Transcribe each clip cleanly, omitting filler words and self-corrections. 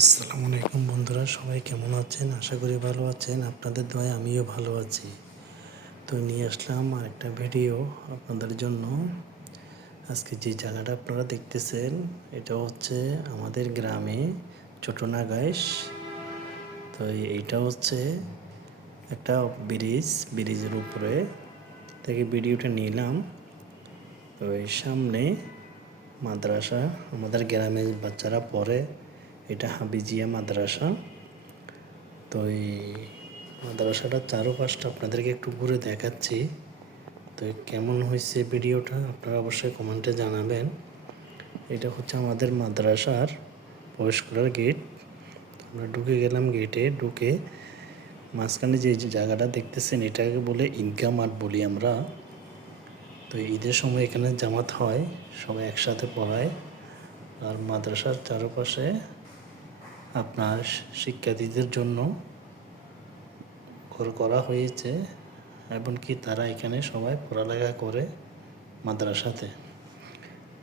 আসসালামু আলাইকুম বন্ধুরা, সবাই কেমন আছেন? আশা করি ভালো আছেন। আপনাদের দয়ায় আমিও ভালো আছি। তো নিয়ে আসলাম আরেকটা ভিডিও আপনাদের জন্য। আজকে যে জায়গাটা আপনারা দেখতেছেন এটা হচ্ছে আমাদের গ্রামে ছোটনাগাইশ। তো এইটা হচ্ছে একটা ব্রিজের উপরে থেকে ভিডিওটা নিলাম। তো এই সামনে মাদ্রাসা, আমাদের গ্রামের বাচ্চারা পড়ে, এটা হাফিজিয়া মাদ্রাসা। তো এই মাদ্রাসাটার চারপাশটা আপনাদেরকে একটু ঘুরে দেখাচ্ছি। তো কেমন হয়েছে ভিডিওটা আপনারা অবশ্যই কমেন্টে জানাবেন। এটা হচ্ছে আমাদের মাদ্রাসার প্রবেশ করার গেট। আমরা ঢুকে গেলাম, গেটে ঢুকে মাঝখানে যে জায়গাটা দেখতেছেন এটাকে বলে ঈদগাহ মাঠ বলি আমরা। তো ঈদের সময় এখানে জামাত হয়, সবাই একসাথে পড়ায়। আর মাদ্রাসার চারপাশে আপনার শিক্ষার্থীদের জন্য ঘর করা হয়েছে, এমনকি তারা এখানে সবাই পড়ালেখা করে মাদ্রাসাতে।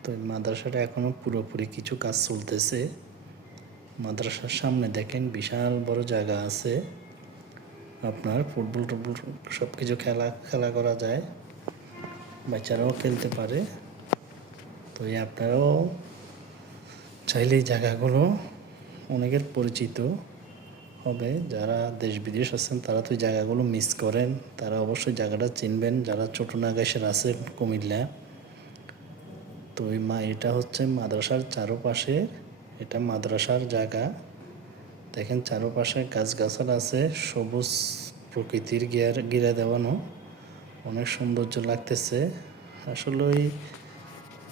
তো এই মাদ্রাসাটা এখনও পুরোপুরি কিছু কাজ চলতেছে। মাদ্রাসার সামনে দেখেন বিশাল বড় জায়গা আছে, আপনার ফুটবল টুটবল সব কিছু খেলা করা যায়, বাচ্চারাও খেলতে পারে। তো আপনারাও চাইলে এই জায়গাগুলো অনেকের পরিচিত হবে। যারা দেশ বিদেশ আছেন তারা তো এই জায়গাগুলো মিস করেন, তারা অবশ্যই জায়গাটা চিনবেন যারা ছোটনাগাইশের আছে কুমিল্লা। তো এটা হচ্ছে মাদ্রাসার চারপাশে, এটা মাদ্রাসার জায়গা। দেখেন চারপাশে গাছগাছাল আছে, সবুজ প্রকৃতির ঘিরে দেওয়ানো, অনেক সৌন্দর্য লাগতেছে। আসলে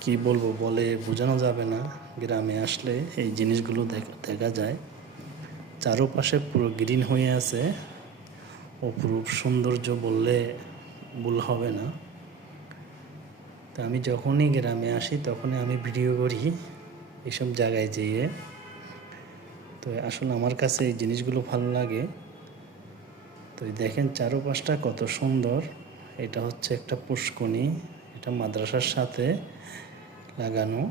কি বলবো, বলে বোঝানো যাবে না। গ্রামে আসলে এই জিনিসগুলো দেখা যায়। চারপাশে পুরো গ্রিন হয়ে আছে, অপরূপ সৌন্দর্য বললে ভুল হবে না। তো আমি যখনই গ্রামে আসি তখনই আমি ভিডিও করি এইসব জায়গায় যেয়ে। তো আসলে আমার কাছে এই জিনিসগুলো ভালো লাগে। তো দেখেন চারপাশটা কত সুন্দর। এটা হচ্ছে একটা পুষ্করণী, এটা মাদ্রাসার সাথে লাগানো।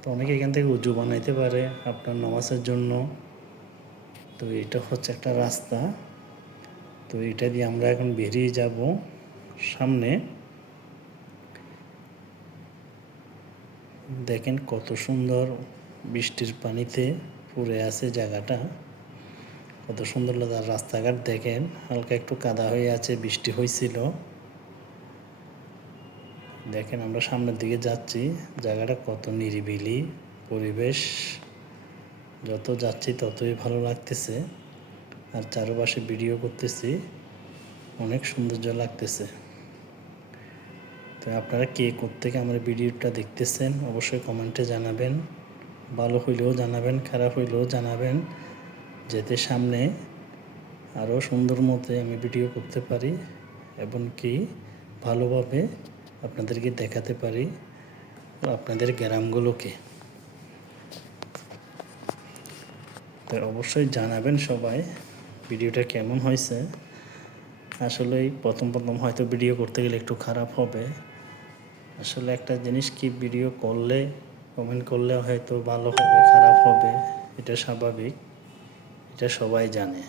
তো অনেকে এখান থেকে উজু বানাইতে পারে আপনার নামাজের জন্য। তো এটা হচ্ছে একটা রাস্তা। তো এটা দিয়ে আমরা এখন বেরিয়ে যাব সামনে। দেখেন কত সুন্দর, বৃষ্টির পানিতে পড়ে আছে জায়গাটা, কত সুন্দর লাগে। রাস্তাঘাট দেখেন হালকা একটু কাদা হয়ে আছে, বৃষ্টি হয়েছিল। দেখেন আমরা সামনের দিকে যাচ্ছি, জায়গাটা কত নিরিবিলি পরিবেশ, যত যাচ্ছি ততই ভালো লাগতেছে। আর চারপাশে ভিডিও করতেছি, অনেক সৌন্দর্য লাগতেছে। তো আপনারা কে কোত্থেকে আমার ভিডিওটা দেখতেছেন অবশ্যই কমেন্টে জানাবেন। ভালো হইলেও জানাবেন, খারাপ হইলেও জানাবেন, যাতে সামনে আরও সুন্দর মতে আমি ভিডিও করতে পারি এবং কি ভালোভাবে আপনাদেরকে দেখাতে পারি আপনাদের গ্রামগুলোকে। তো অবশ্যই জানাবেন সবাই ভিডিওটা কেমন হয়েছে। আসলে প্রথম হয়তো ভিডিও করতে গেলে একটু খারাপ হবে। আসলে একটা জিনিস কি, ভিডিও করলে কমেন্ট করলে হয়তো ভালো হবে, খারাপ হবে, এটা স্বাভাবিক, এটা সবাই জানে।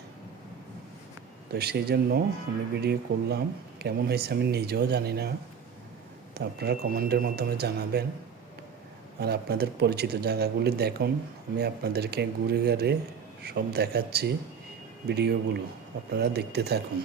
তো সেই জন্য আমি ভিডিও করলাম, কেমন হয়েছে আমি নিজেও জানি না। তো আপনারা কমেন্টের মাধ্যমে জানাবেন। আর আপনাদের পরিচিত জায়গাগুলি দেখুন, আমি আপনাদেরকে ঘুরে ঘুরে সব দেখাচ্ছি ভিডিওগুলো, আপনারা দেখতে থাকুন।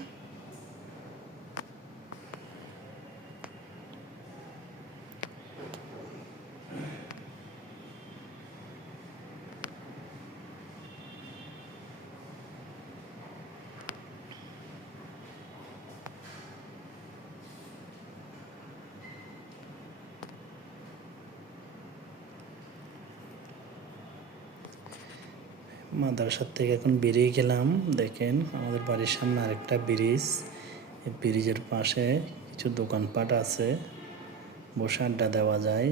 মাদ্রাসার থেকে এখন বেরিয়ে গেলাম। দেখেন আমাদের বাড়ির সামনে আরেকটা ব্রিজ, এই ব্রিজের পাশে কিছু দোকানপাট আছে, বসে আড্ডা দেওয়া যায়।